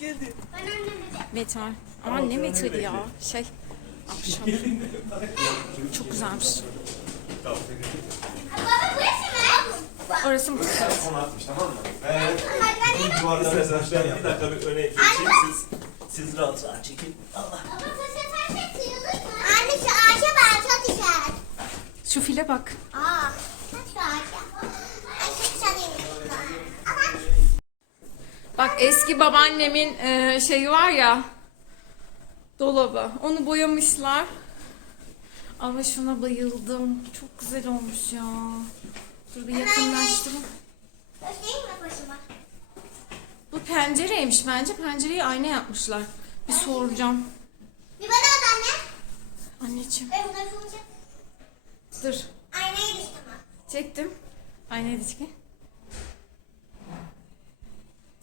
Geldi. Metal. Ama ne metali ya? Şey. Ahşap. Çok güzelmiş. Mı? Orası mutfak. Onu atmış tamam mı? Merdiven ne? Duvarlara mesajlar Bir dakika bir öne geçeyim siz. Siz rahat rahat çekin. Allah. Mı? Şu file bak. Aa. Bak şu ağaca. Ay çok güzel Ama Bak eski babaannemin e, şeyi var ya. Dolabı. Onu boyamışlar. Ama şuna bayıldım. Çok güzel olmuş ya. Dur bir yakınlaştırayım. göstereyim mi başıma? Bu pencereymiş bence. Pencereyi ayna yapmışlar. Bir soracağım. Bir bana at anne. Anneciğim. Ben kuracağım. Dur. Aynayı düştüm. Çektim. Aynayı da çekeyim.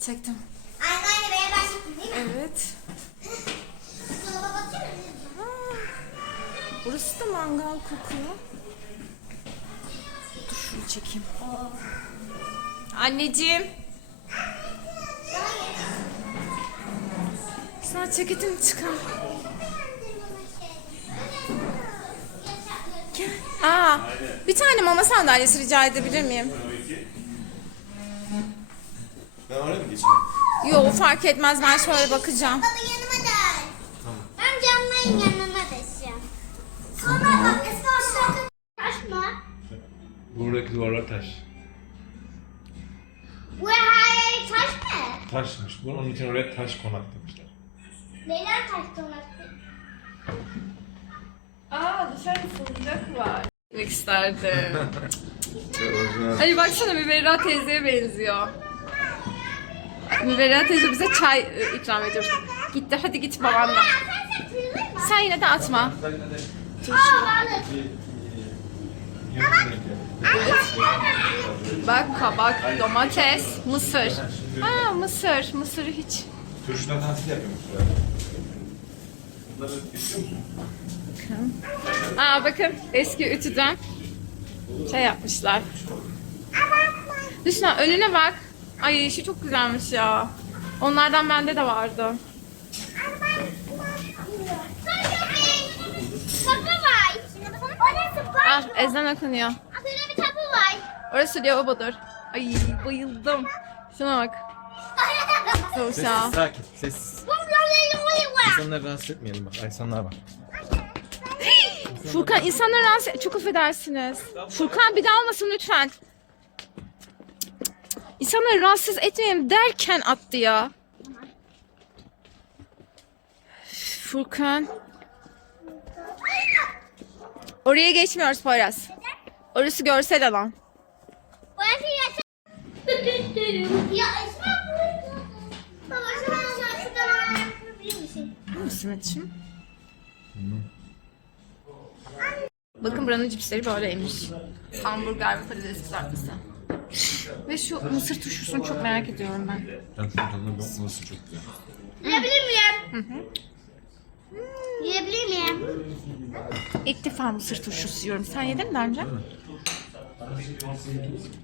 Çektim. Aynayla beraber çektin değil mi? Evet. Aa, burası da mangal kokuyor. Dur şunu çekeyim. Anneciğim. Sana ceketini çıkar. Aa, bir tane mama sandalyesi rica edebilir miyim? Ben oraya mı geçeyim? Yok fark etmez ben şöyle bakacağım. Baba yanıma dön. Ben camlayın yanına düşeceğim. Sonra bak eski aşağı taş mı? Buradaki duvarlar taş. Bu her yeri taş mı? Taşmış. Bunun için oraya taş konaklamışlar. Neyler taş donatı? Aa dışarıda salıncak var. Gitmek isterdim. Hani baksana Müberra teyzeye benziyor. Müberra teyze bize çay e, ikram ediyor. Gitti hadi git babanla. Sen yine de atma. Bak kabak, domates, mısır. Aa mısır. Mısırı hiç. Turşudan tatil yapıyormuş ya. Bunları istiyor musun? Aa bakın eski ütüden şey yapmışlar. Düşün önüne bak. Ay şu çok güzelmiş ya. Onlardan bende de vardı. Bak. Ah ezan okunuyor. Orası lavabodur. Ay bayıldım. Şuna bak. Soğuşa. sakin. Sessiz. İnsanları rahatsız etmeyelim bak. İnsanlar var. Furkan insanları rahatsız... Çok affedersiniz. Furkan bir daha olmasın lütfen. İnsanları rahatsız etmeyelim derken attı ya. Furkan. Oraya geçmiyoruz Poyraz. Orası görsel alan. Ya. Bakın buranın cipsleri böyleymiş. Hamburger ve patates kızartması. Ve şu mısır turşusunu çok merak ediyorum ben. Ben şu tadına bakması çok güzel. Yiyebilir miyim? Yiyebilir miyim? İlk defa mısır turşusu yiyorum. Sen yedin mi daha önce?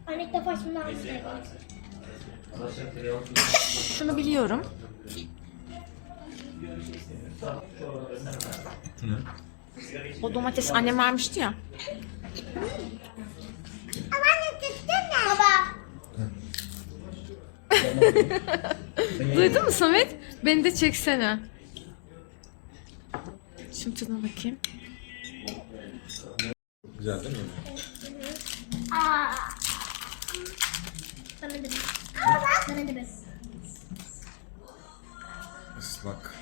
Ben ilk defa şimdi almıştım. Şunu biliyorum. O domates annem vermişti ya. Baba. Duydun mu Samet? Beni de çeksene. Şimdi tadına bakayım. Güzel değil mi? Aa. Bana da bir. Bana da bir. Islak.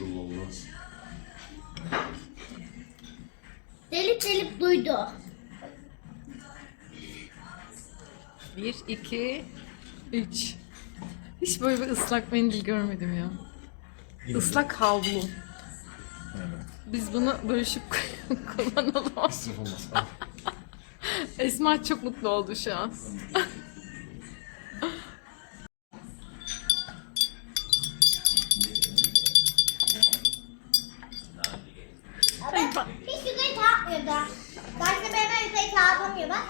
Rullolu. Delip delip duydu. Bir, iki, üç. Hiç böyle bir ıslak mendil görmedim ya. Islak havlu. Biz bunu bölüşüp kullanalım. Sırf olmaz. Esma çok mutlu oldu şu an. Hiç yukarı kalkmıyor da. Başka bebe yukarı kalkamıyor bak.